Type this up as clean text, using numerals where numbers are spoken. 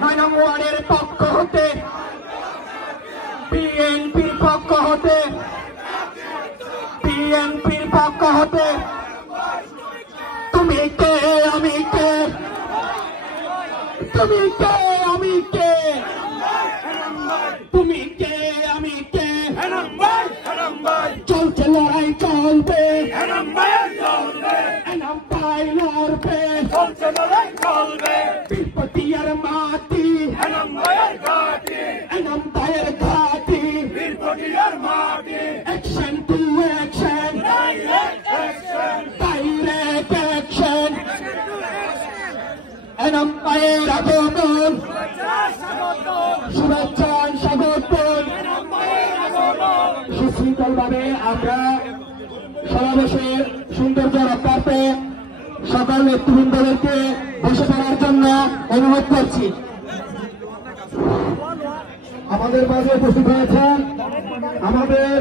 9 নং ওয়ার্ডের পক্ষ হতে, বিএনপির পক্ষ হতে, বিএনপির পক্ষ হতে, তুমি কে আমি কে, তুমি কে আমি কে, তুমি কে আমি কে, চলছে লড়াই চলবে, এনাম ভাই লড়বে, বীরপটিয়ার মাটি, এনাম ভাইয়ের ঘাটি, action to action, direct action, Enam ভাইয়ের আগমন, শুভেচ্ছা স্বাগতম। সুশৃঙ্খলভাবে আমরা সমাবেশের সৌন্দর্য রক্ষার্থে সকল নেতৃবৃন্দদেরকে বসে পড়ার জন্য অনুরোধ করছি। আমাদের মাঝে উপস্থিত হয়েছেন আমাদের